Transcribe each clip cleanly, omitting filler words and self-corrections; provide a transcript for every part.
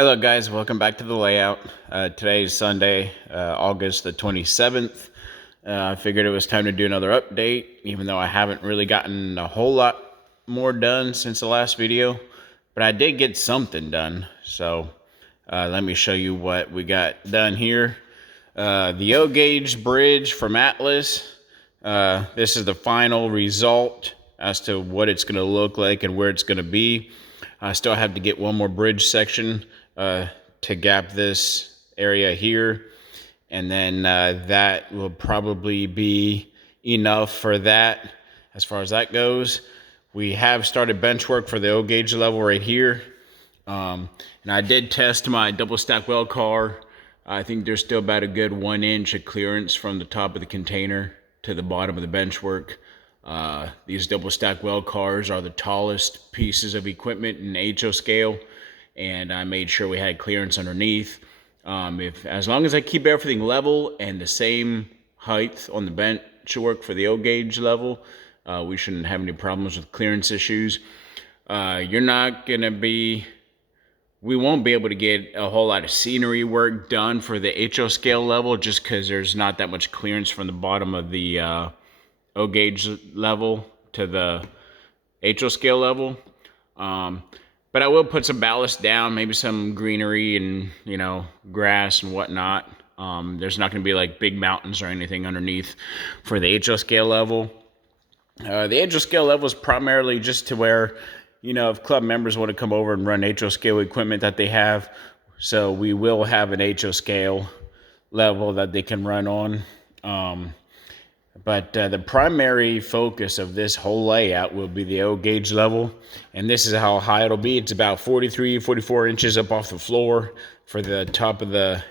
Hello guys, welcome back to the layout. Today is Sunday, August the 27th. I figured it was time to do another update, even though I haven't really gotten a whole lot more done since the last video. But I did get something done, so let me show you what we got done here. The O-gauge bridge from Atlas. This is the final result as to what it's going to look like and where it's going to be. I still have to get one more bridge section to gap this area here, and then that will probably be enough for that as far as that goes. We have started bench work for the O-gauge level right here, and I did test my double stack well car. I think there's still about a good 1 inch of clearance from the top of the container to the bottom of the bench work. These double stack well cars are the tallest pieces of equipment in HO scale, and I made sure we had clearance underneath. As long as I keep everything level and the same height on the bench work for the O-gauge level, we shouldn't have any problems with clearance issues. We won't be able to get a whole lot of scenery work done for the HO scale level just because there's not that much clearance from the bottom of the O-gauge level to the HO scale level. But I will put some ballast down, maybe some greenery and, grass and whatnot. There's not going to be like big mountains or anything underneath for the HO scale level. The HO scale level is primarily just to where, if club members want to come over and run HO scale equipment that they have. So we will have an HO scale level that they can run on. But the primary focus of this whole layout will be the O-gauge level. And this is how high it'll be. It's about 44 inches up off the floor for the top of the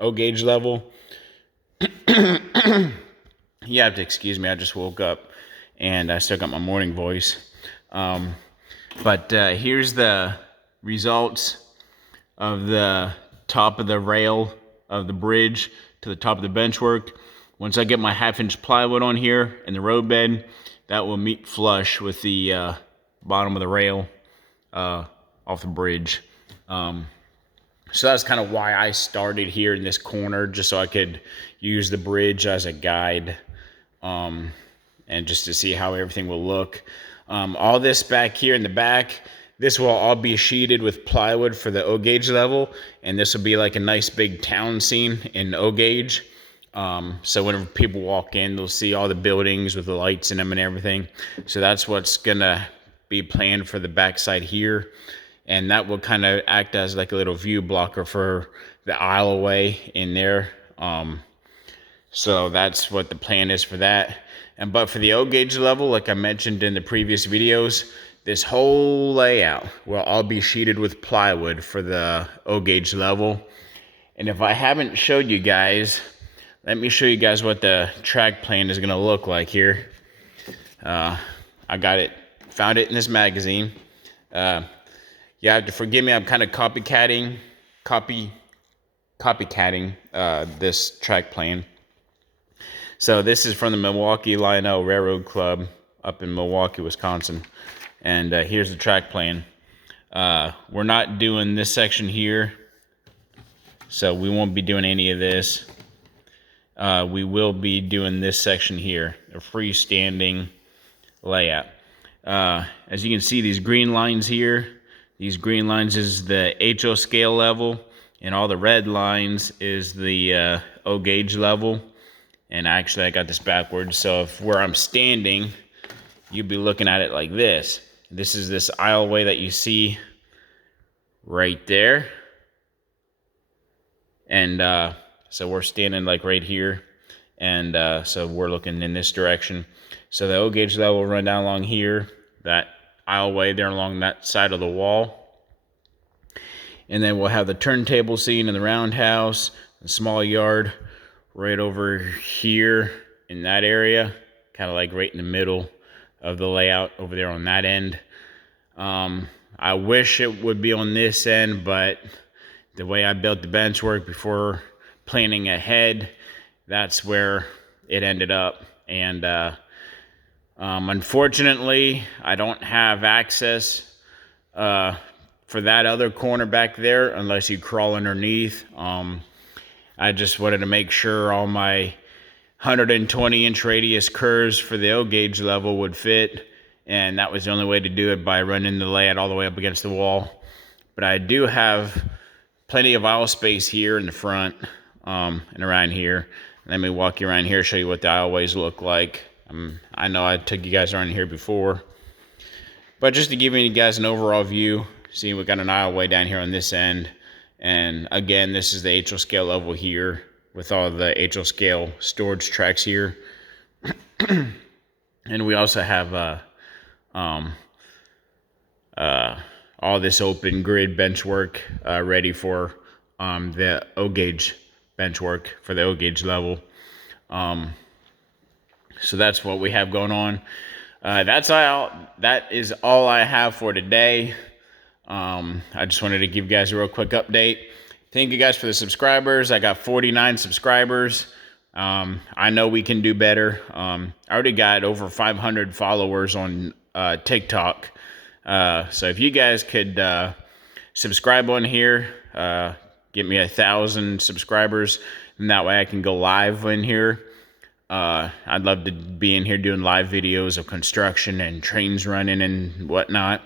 O-gauge level. You have to excuse me, I just woke up and I still got my morning voice. But here's the results of the top of the rail of the bridge to the top of the benchwork. Once I get my 1/2-inch plywood on here and the road bed, that will meet flush with the bottom of the rail off the bridge. So that's kind of why I started here in this corner, just so I could use the bridge as a guide, and just to see how everything will look. All this back here in the back, this will all be sheeted with plywood for the O-gauge level, and this will be like a nice big town scene in O-gauge. So whenever people walk in, they'll see all the buildings with the lights in them and everything. So that's what's gonna be planned for the backside here. And that will kind of act as like a little view blocker for the aisleway in there. So that's what the plan is for that. But for the O-gauge level, like I mentioned in the previous videos, this whole layout will all be sheeted with plywood for the O-gauge level. And if I haven't showed you guys, let me show you guys what the track plan is going to look like here. I found it in this magazine. You have to forgive me, I'm kind of copycatting this track plan. So this is from the Milwaukee Lionel Railroad Club up in Milwaukee, Wisconsin. And here's the track plan. We're not doing this section here, so we won't be doing any of this. We will be doing this section here, a freestanding layout. As you can see, these green lines here, these green lines is the HO scale level, and all the red lines is the O-gauge level. And actually, I got this backwards, so if where I'm standing, you'd be looking at it like this. This is this aisleway that you see right there. And so we're standing like right here, and so we're looking in this direction. So the O-gauge level will run down along here, that aisleway there along that side of the wall. And then we'll have the turntable scene in the roundhouse, the small yard right over here in that area, kind of like right in the middle of the layout over there on that end. I wish it would be on this end, but the way I built the bench work before planning ahead, that's where it ended up. And unfortunately, I don't have access for that other corner back there, unless you crawl underneath. I just wanted to make sure all my 120-inch radius curves for the O gauge level would fit, and that was the only way to do it, by running the layout all the way up against the wall. But I do have plenty of aisle space here in the front and around here. Let me walk you around here, show you what the aisleways look like. I know I took you guys around here before, but just to give you guys an overall view, see, we got an aisleway down here on this end. And again, this is the HL scale level here with all the HL scale storage tracks here. And we also have all this open grid bench work ready for the O gauge bench work for the O gauge level. So that's what we have going on. That is all I have for today. I just wanted to give you guys a real quick update. Thank you guys for the subscribers. I got 49 subscribers. I know we can do better. I already got over 500 followers on TikTok. So if you guys could subscribe on here, get me 1,000 subscribers, and that way I can go live in here. I'd love to be in here doing live videos of construction and trains running and whatnot.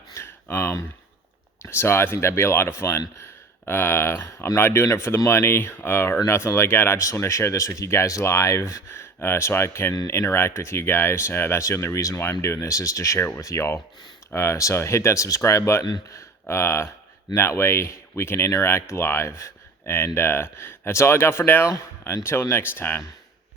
So I think that'd be a lot of fun. I'm not doing it for the money or nothing like that. I just want to share this with you guys live so I can interact with you guys. That's the only reason why I'm doing this, is to share it with y'all. So hit that subscribe button, and that way we can interact live. And that's all I got for now. Until next time.